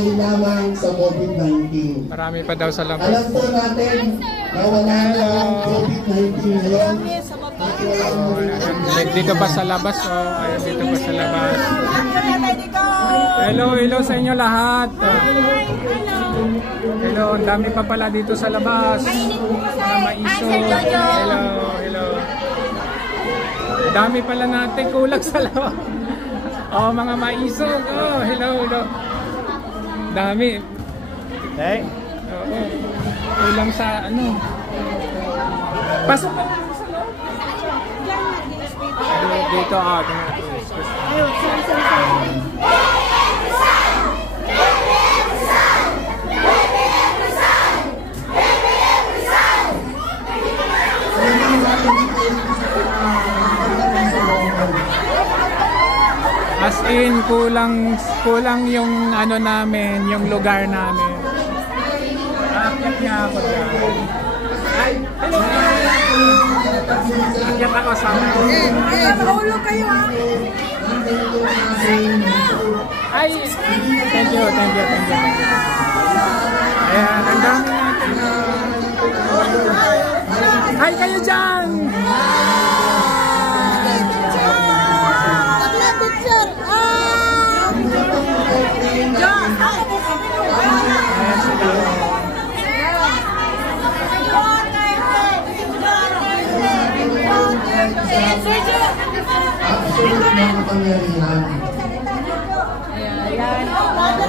lamang sa COVID-19. Marami pa daw sa labas. Alam po natin na wala na ang COVID-19 ngayon. Dito pa sa labas, oh. Ayun, dito pa sa labas. Hello, hello sa inyo lahat. Hello, ang dami pa pala dito sa labas. Mga maiso. Hello, hello. Dami pala natin kulang sa labas. Oh, mga maiso. Oh, hello, hello. Dami. Eh? Oo. Kulang sa ano. Pasok na sa loob. Dito ako. As in, kulang yung ano namin, yung lugar namin. Akyat nga ako dyan. Ay, hello! Akyat ako sa mga. Mahulog kayo ha! Ay, thank you. Ayan, ang dami natin. Hi kayo dyan!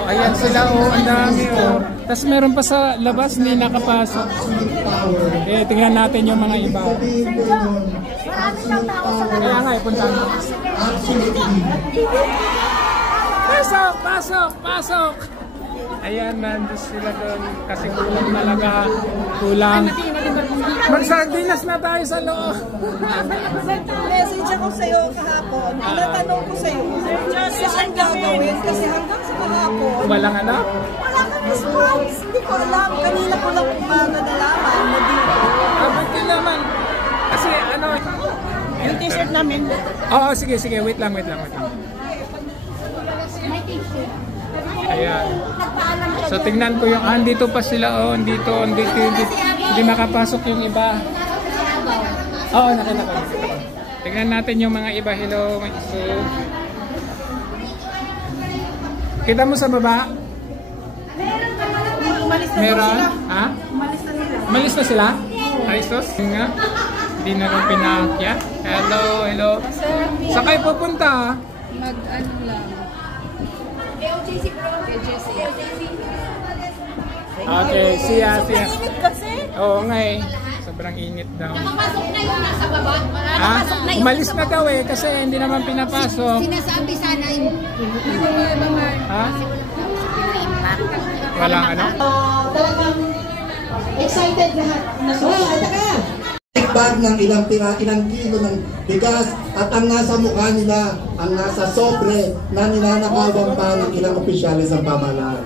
Ayan sila, oh, ang dami, oh. Tapos meron pa sa labas, hindi nakapasok. Eh, tingnan natin yung mga iba. Kaya nga, punta mo. Pasok! Ayan, nandun sila doon. Kasi kulang talaga. Kulang. Mag-sardinas na tayo sa loob. Message ako sa'yo kahapon. Natanong ko sa'yo. Saan gagawin? Kasi hanggang sa kahapon. Walang ano? Wala kang response. Hindi ko alam. Kanina ko lang nadalaman na dito. Ba't yun naman? Kasi ano? Yung t-shirt namin. Oo, sige. Wait lang. Ayan. So tingnan ko yung andito pa sila, oh, dito hindi makapasok yung iba. Oo, nakita ko. Tingnan natin yung mga iba. Hello, mga iso. Kita mo sa baba? Meron? Ha? Umalis na sila? Ayos? Nga. Hindi na rin pinaakyat. Hello. Saan kayo pupunta? Mag-ano lang. LJC bro. LJC. Okay, siya. Init kasi. Oo nga eh. Sobrang init daw. Nakapasok na yung nasa baba. Ha? Umalis na daw eh kasi hindi naman pinapasok. Sinasabi sana yung... Ha? Walang ano? Talagang excited lahat. Bag ng ilang kilo ng bigas at ang nasa mukha nila, ang nasa sobre na ninanakawan pa ng ilang opisyalis ng pamahalaan.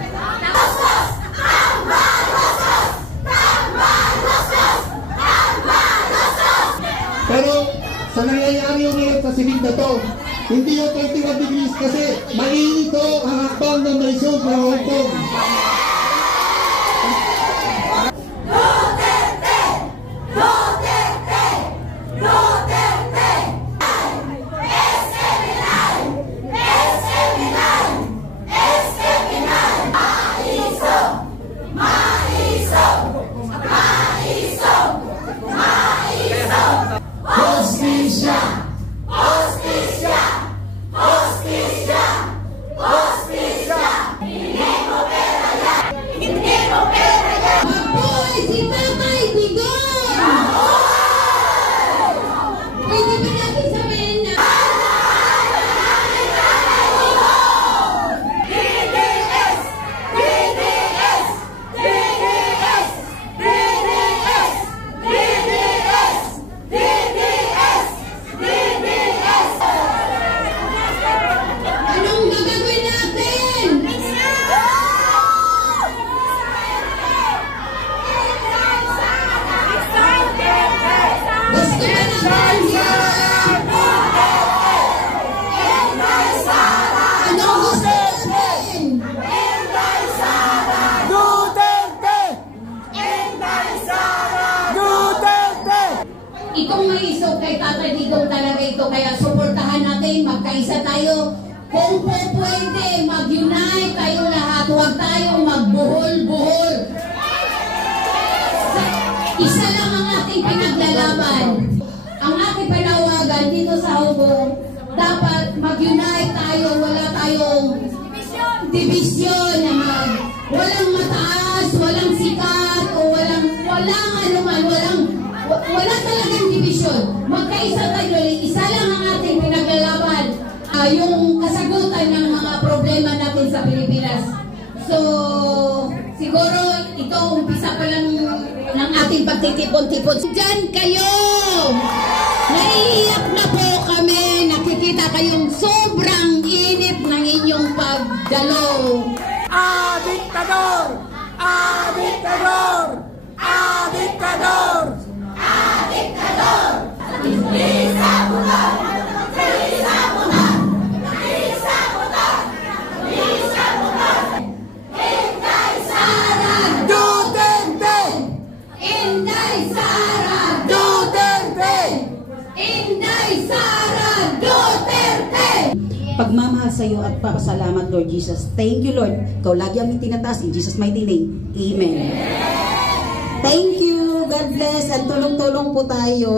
Pero sa nangyayari yung ngayon sa silid na to, hindi yung 21 degrees kasi mainit to ang hakbang ng Marisol sa Hong Kong. kay Tatay Digong talaga ito. Kaya suportahan natin, magkaisa tayo. Kung po pwede, mag-unite tayo lahat. Huwag tayong magbuhol-buhol. Isa lang ang ating pinaglalaban. Ang ating panawagan dito sa Hubong, dapat mag-unite tayo. Wala tayong division na walang mataas, walang sikat, o walang anuman, wala talagang division. Magkaisa tayo, isa lang ang ating pinaglalaban. Yung kasagutan ng mga problema natin sa Pilipinas. So, siguro ito umpisa pa lang ng ating pagtitipon-tipon. Diyan kayo! Naiiyak na po kami. Nakikita kayong sobrang init ng inyong pagdalo. Diktador! Diktador! Diktador! Diktador! Isa bulan! Isa bulan! Isa bulan! Isa bulan! Inday Sara Duterte! Inday Sara Duterte! Inday Sara Duterte! Pagmamahal sa iyo at papasalamat, Lord Jesus. Thank you, Lord. Ikaw lagi ang itinataas in Jesus' mighty name. Amen. Thank you. God bless. At tulong-tulong po tayo.